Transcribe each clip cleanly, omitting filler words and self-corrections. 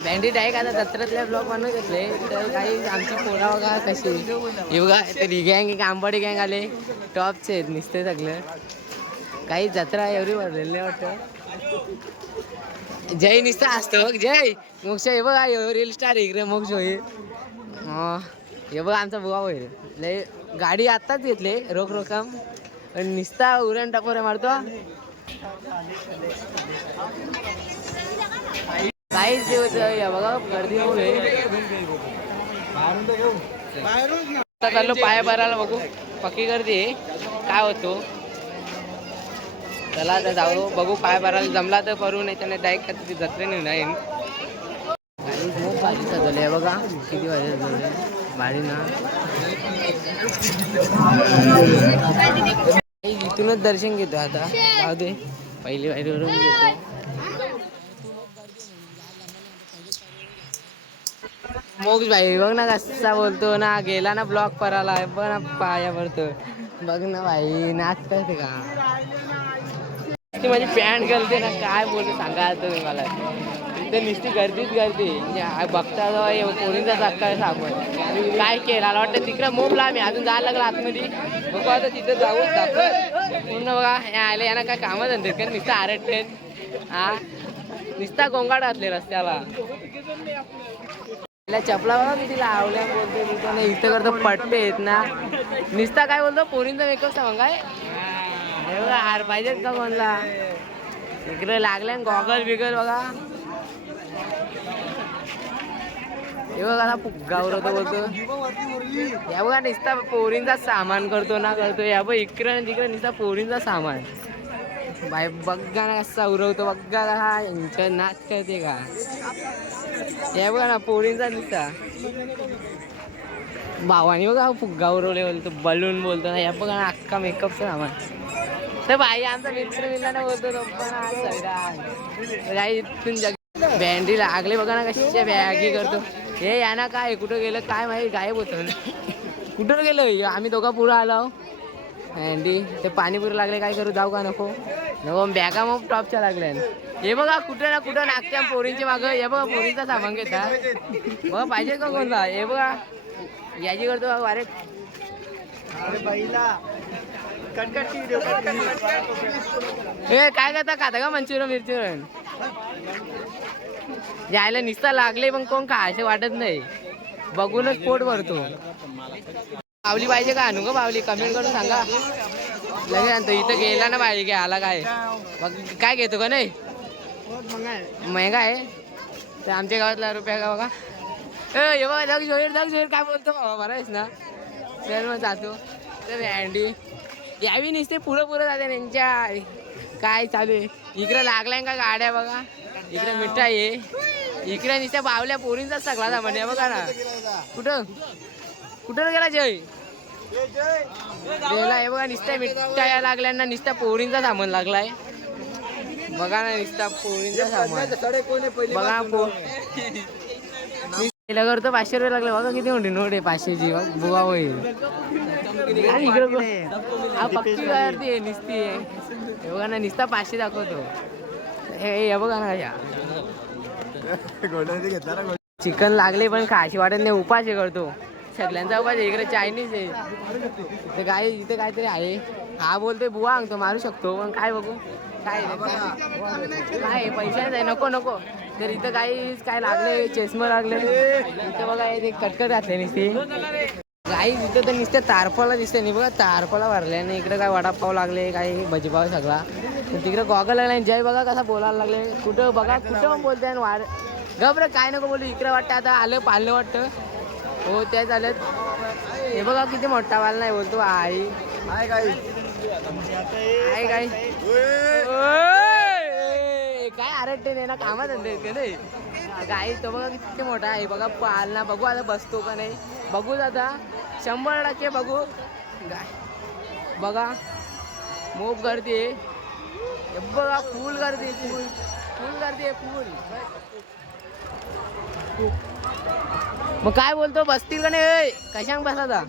Bandy direct आता जत्रातल्या blog बनवून घेतले तर काही आमची पोरा बघा कशी हे बघा तरी गँग आंबाडी गँग आले टॉपचे आहेत नुसते सगळं काही जत्रा एवढी भरलेली वाटतं. जय निस्ता असतं बघ जय मोक्ष हे बघा रील स्टार इकडे मोक्ष होईल हे बघा आमचा बुवा होईल लय गाडी आत्ताच घेतले रोख रोखम निस्ता उरण टाकोरे मारतो. काहीच दिवस बघा गर्दी चाललो पाया भरायला बघू पक्की गर्दी काय होतो. चला आता जाऊ बघू पाय भरायला जमला तर करू नाही त्याने डायरेक्ट जत्रे नाही खूप भाजी सजवली बघा किती भाजी सजवली भारी ना. इथूनच दर्शन घेतो आता जाऊ दे पहिली वारीवरून घेतो. मोक्ष भाई बघ ना कसा बोलतो ना गेला ना ब्लॉक करायला बघ ना पाया पडतो बघ ना भाई नाच करते का ती माझी पॅन्ट घालते ना काय बोलतो सांगा तुम्ही मला तिथे नुसती गर्दीच गर्दी बघता पोरींचा धक्का सापड काय केलं मला वाटतं तिकडं मोबला आम्ही अजून जायला लागला आतमध्ये बघू आता तिथं जाऊ दाखव पूर्ण बघा आले यांना काय कामं धंदे कारण नुसतं आरटते हा नुसता गोंगाट घातले रस्त्याला चपला बघा किती लावल्या बोलतो तिथं इथं करतो पट्टे आहेत ना निस्ता काय बोलतो पोरींचा मेकअप सांग काय एवढं हार पाहिजेत का कोणला इकडे लागल्या गॉगल बिगल बघा हे बघा फुग्गा उरवतो बोलतो या बघा निस्ता पोरींचा सामान करतो ना करतो या बघ इकडे तिकडे निस्ता पोरींचा सामान बाय बघा ना कसा उरवतो बघा हा यांच्या नाच करते का हे बघा ना पोरींचा निस्ता भावानी बघा फुग्गा उरवले बोलतो बलून बोलतो ना या बघा ना अख्खा मेकअपचा सामान तर भाई आमचा मित्र मित्राने बोलतो तो पण इथून बँडी लागले बघा ना कशा बॅगी करतो हे या ना काय कुठं गेलं काय माहिती गायब होतं कुठं गेलं आम्ही दोघा पुढं आलो बँडी ते पाणीपुरी लागले काय करू जाऊ का नको नको बॅगा मग टॉपच्या लागल्या हे बघा कुठं ना कुठं नागत्या पोरींच्या मागं हे बघा पोरींचा सामान घेतात बघा पाहिजे का कोणता हे बघा याची करतो अरे हे काय करता खाता का मंचुरियन मिरचुरियन यायला निस्ता लागले पण कोण खायचे वाटत नाही बघूनच पोट भरतो. बावली पाहिजे का आणू का बावली कमेंट करून सांगा लगेच आणतो इथं गेला ना पाहिजे काय आला काय बघ काय घेतो का नाही महंगा आहे तर आमच्या गावातला रुपया का बघा हे बघा जग जोर काय बोलतो बाबा बरायच ना चल मग जातो तर अँडी यावी नसते पुढं जाते त्यांच्या काय चालू आहे इकडं लागलाय का गाड्या बघा इकडे मिठाई आहे इकडे नुसत्या बावल्या पोरींचा सगळा सामान आहे बघा ना कुठं गेला जय गेला हे बघा नुसत्या मिठाया लागल्या नुसत्या पोरींचा सामान लागलाय बघा ना नुसत्या पोरींचा सामान बघा करतो 500 रुपये लागले बघा किती मोठी नोट आहे 500ची बुवा होईल पक्की करते निसती हे बघा ना निसता 500 दाखवतो हे बघा ना चिकन लागले पण खाशी वाटत नाही उपाशी करतो सगळ्यांचा उपास इकडे चायनीज आहे काय इथे काहीतरी आहे हा बोलतोय बुवा अंगतो मारू शकतो पण काय बघू काय काय पैसे नाही नको तर इथं काय लागले चष्मा लागले इथं बघा एक कटकट घातले नुसते काही इथं तर नुसते तारफळा दिसते नाही बघा तारफळा भरल्या नाही इकडे काय वडापाव लागले काही भजीपाव सगळा तिकडे गॉगल लागला जय बघा कसा बोलायला लागले कुठं बघा कुठं बोलताय वाढ गबरं काय नको बोलू इकडे वाटतं आता आलं पाळलं वाटतं हो ते झालं हे बघा किती मोठा वाल नाही बोलतो आई काय आरटते नाही ना कामात नाही गाई तो बघा किती मोठा आहे बघा पालना बघू आता बसतो का नाही बघू आता 100% बघू गाय बघा मोप गर्दी आहे बघा फुल गर्दी फुल गर्दी आहे फुल मग काय बोलतो बसतील का नाही कशांग बसायचा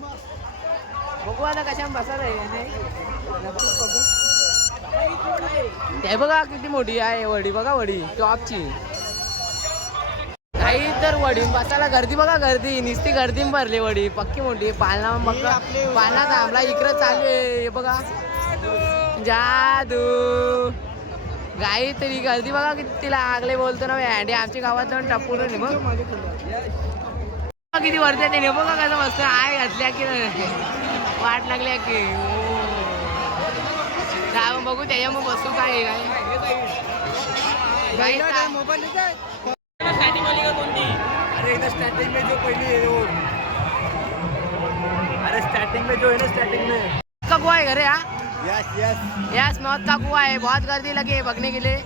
बघू आता कशांग बसायचा ते बघा किती मोठी आहे वडी बघा वडी टॉपची तर वडी बसायला गर्दी बघा, गर्दी नुसती गर्दी भरली वडी पक्की मोठी. पालना मग पालना थांबला इकडं चालू आहे हे बघा. जादू गाई तरी गर्दी बघा किती तिला आगले बोलतो ना अँडी. आमच्या गावात जाऊन टपून बघ किती वरती ते बघा कसं मस्त आय घातल्या की वाट लागल्या की काय बघू त्याच्या मग बसू काय काय मोबाईल स्टार्टिंग वाली का कोणती. अरे इधर स्टार्टिंग में जो पहली है वो. अरे स्टार्टिंग में जो है ना स्टार्टिंग में का कुआ है घर है. यस यस यस मौत का कुआ है. बहुत गर्दी लगी है भगने के लिए.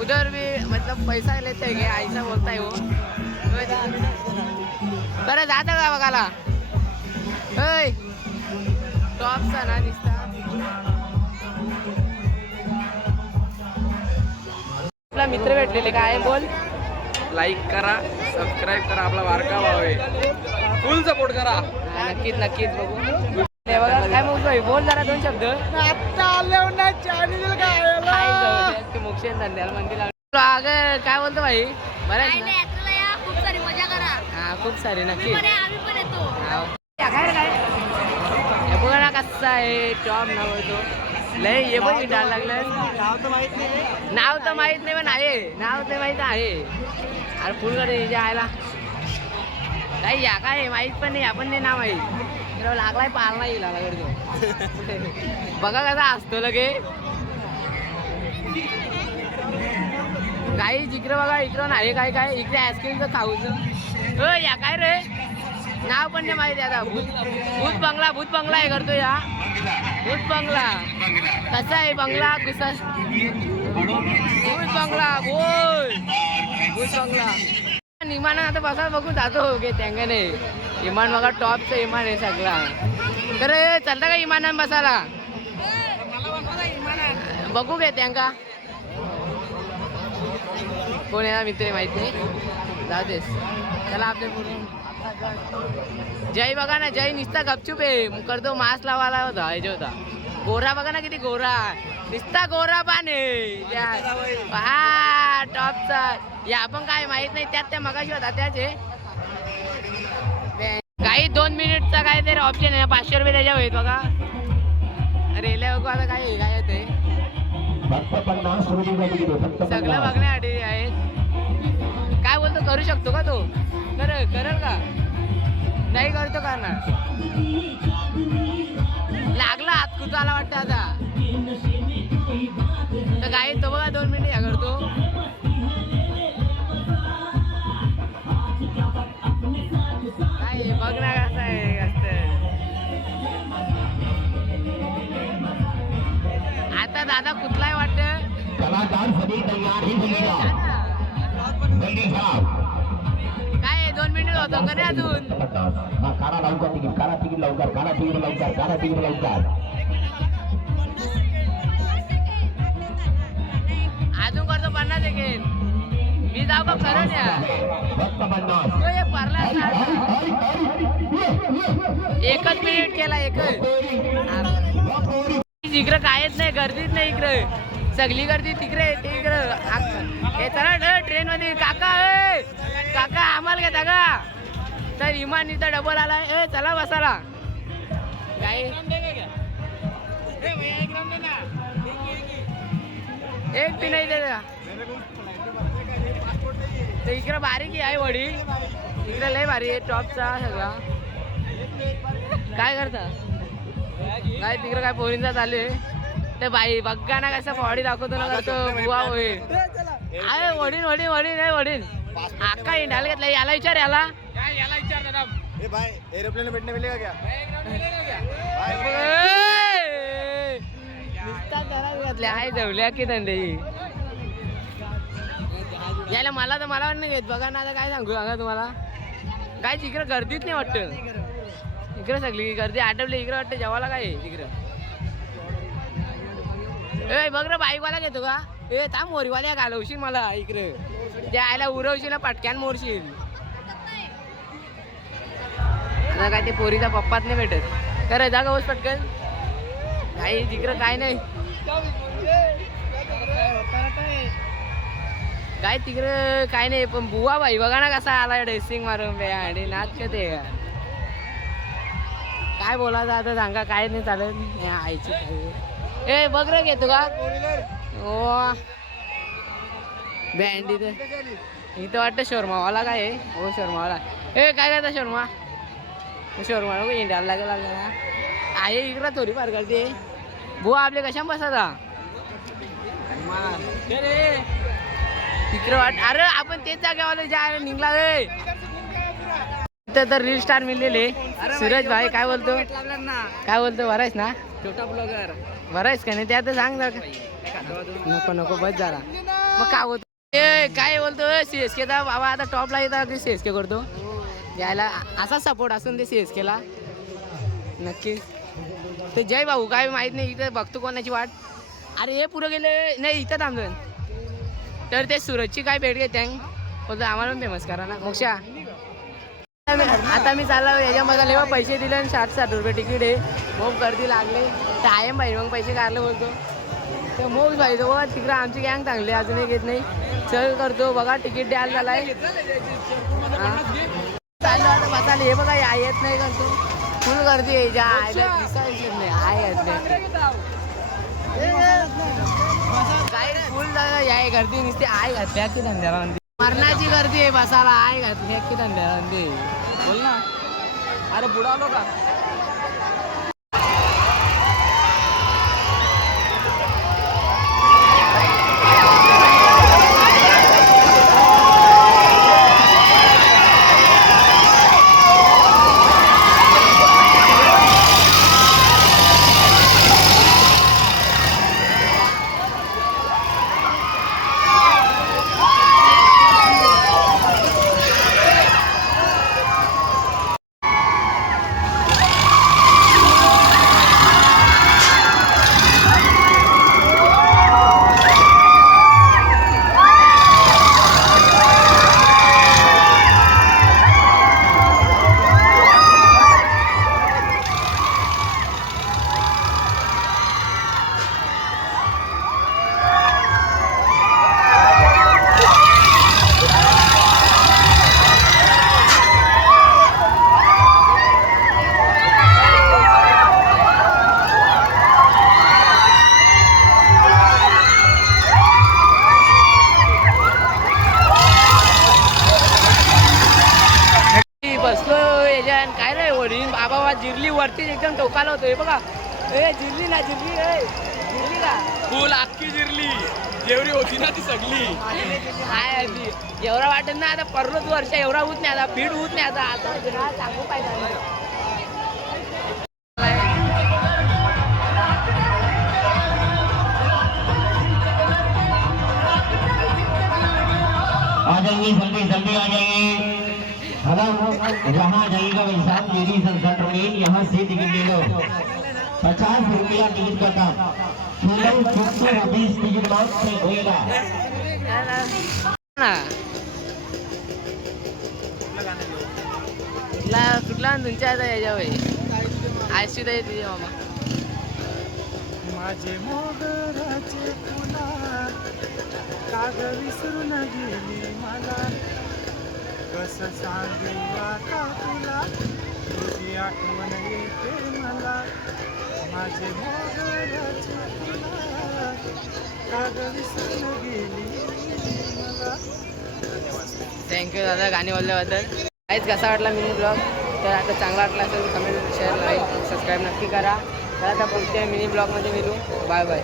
उधर भी मतलब पैसा लेते हैं क्या ऐसा बोलता है वो. बरं जातं का बघायला. टॉपचा ना दिसता. आपला मित्र भेटलेले काय बोल. लाईक करा, सबस्क्राईब करा, आपला वारका भाव आहे, फुल सपोर्ट करा. नक्कीच नक्कीच बघू. बघा काय मग बोल जरा दोन शब्द. मोक्षेन धंद्याला मंदिर अगं काय बोलतो भाई. बरं खूप सारी मजा करा. हा खूप सारी नक्की. काय बघा ना कसा आहे टॉप नाव तो लय हे पण विटायला लागलं. नाव तर माहित नाही पण आहे. नाव तर माहित आहे. अरे फुलकडे जे आयला काही या काय माहित पण नाही. आपण नाही नाव माहीत लागलाय पाळणा येईल तो. बघा कसा असतो लगे काही जिकडं बघा इकडं नाही काय काय इकडे आईस्क्रीमचं खाऊचं. या काय रे नाव पण नाही माहिती. आता भूत बंगला हे करतो या. भूत बंगला कसा आहे बंगला कसा. भूत बंगला बोल. भूत बंगला इमान आता बसा बघू जातो गे त्यांगाने. इमान बघा टॉपचं इमान आहे सगळा. तर चालता का इमानान बसायला बघू गे त्यांका कोण येणार मित्र माहित नाही. जाऊ देस चला आपले जय बघा ना जय निस्ता गपचूप आहे करतो. मास्क लावायला होता हे जो होता गोरा बघा ना किती गोरा निस्ता गोरा पाने. हा टॉपचा या आपण काय माहित नाही. त्यात त्या मगाशी होता त्याचे काही 2 मिनिटचा काय तरी ऑप्शन आहे. 500 रुपये त्याच्या होईल बघा. रेल्वे बघू आता काय काय येते सगळं बघण्यासाठी आहेत. काय बोलतो करू शकतो का तो. करेल का नाही करतो का ना. लागला हात कुचाला वाटतं आता. तर काय तो बघा 2 मिनिट या करतो. काय बघ ना कसं आहे आता दादा कुठलाय वाटत. काय 2 मिनिट होतो का नाही अजून. अजून करतो 50 सेकंड. मी जाऊ का खरं या परला 1 मिनिट केला. इकडं कायच नाही गर्दीच नाही. इकडं सगळी गर्दी तिकडे ते इकडं. हे चला ट्रेन मध्ये काका काका आम्हाला घेता का. तर इमान इथं डबल आलाय. चला बसाला काय एक पी नाही त्याचा. तर इकडं बारीक आहे वडी. इकडे लय भारी आहे टॉपचा सगळा. काय करता काय तिकडं काय पोरींचा चालू आहे. ते बाई बघा ना कसं बॉडी दाखवतो ना करतो बुवा होईल. अरे वडील वडील वडील नाही वडील आका इंडायला घेतला. याला विचार याला विचार दादा. भाई एरोप्लेन में बैठने मिलेगा क्या. घातल्या आहे जवल्या की धंदे यायला. मला नाही घेत बघा ना. आता काय सांगा तुम्हाला काय तिकडं गर्दीच नाही वाटतं. इकडे सगळी गर्दी आटवली. इकडे वाटतं जेवायला काय तिकडं. बघ रे बाईकवाला घेतो का. थांब मोरीवाल्या घालवशील मला इकडे. त्या आयला उरवशील पटक्यान मोरशील. काय ते पोरीचा पप्पाच नाही भेटत. कर जा का पटकन काही तिकडं काय नाही. काय तिकडे काय नाही, पण बुवा भाई बघा ना कसा आला ड्रेसिंग मारून बे आणि नाच का ते काय बोलायचं आता सांगा, काय नाही चालत आईची ए बघ रे घेतो का हो बँड इथं वाटतं शोरमावाला काय आहे हो शोरमावाला ए काय करता शोरमा शोरमा इंडियाला लागेल आहे इकडं थोडी फार करते बुवा आपले कशा बसा तिकडे वाट अरे आपण तेच जागेवाले जायला निघला रे तर रील स्टार मिळलेले सूरज भाई काय बोलतो काय बोलतो बरायस ना छोटा ब्लॉगर बरायस का नाही ते आता सांग ना नको नको बस झाला मग काय बोलतो काय बोलतो CSK चा बाबा आता टॉपला येतात CSK करतो यायला असा सपोर्ट असून ते CSK ला नक्कीच ते जय भाऊ काय माहित नाही इथं बघतो कोणाची वाट अरे हे पुढे गेले नाही इथं थांबतो तर ते सूरजची काय भेट घेते बोलतो आम्हाला पण फेमस करा ना मोक्षा आता मी चालला याच्यामध्ये लेवा पैसे दिले आणि 60 रुपये तिकीट आहे मग गर्दी लागले तर आहे भाई मग पैसे काढले बोलतो तर मग भाई तो बघा तिकडे आमची गँग चांगली अजूनही घेत नाही चल करतो बघा तिकीट द्यायला झालाय चाललं आता बसायला हे बघा या येत नाही करतो फुल गर्दी आहे ज्या आयला दिसायचं नाही आहे येत नाही काय फुल या गर्दी नुसती आय घातल्या की धंद्याला मरणाची गर्दी आहे बसायला आय घातल्या की धंद्याला बोल ना अरे बुडालो का जिरली वरती एकदम टोकाला होतो हे बघा ए जिरली ना जिरली जिरली ना फुल अख्खी जिरली जेवढी होती ना ती सगळी काय एवढा वाटत ना आता परत वर्ष एवढा होत नाही आता फीड होत नाही आता सांगू पाहिजे आ जाइए जल्दी जल्दी आ जाइए जहाँ जाइएगा वैसा लेडीज एंड जेंटलमैन यहाँ से टिकट ले लो 50 रुपया टिकट का दाम 20 टिकट लॉट से होएगा कुठला तुमच्या आता याच्यावर आयशी तर तुझे मामा माझे मोगराचे फुला काग विसरून गेली मला कसं सांगू आता तुला तुझी आठवण येते मला माझे मोगराचे फुला काग विसरून गेली मला. थँक्यू दादा गाणी बोलल्याबद्दल काहीच कसा वाटला मिनी ब्लॉग तर आता चांगला वाटला असेल कमेंट शेअर लाईक सबस्क्राईब नक्की करा तर आता पुढच्या मिनी ब्लॉगमध्ये मिळू बाय बाय.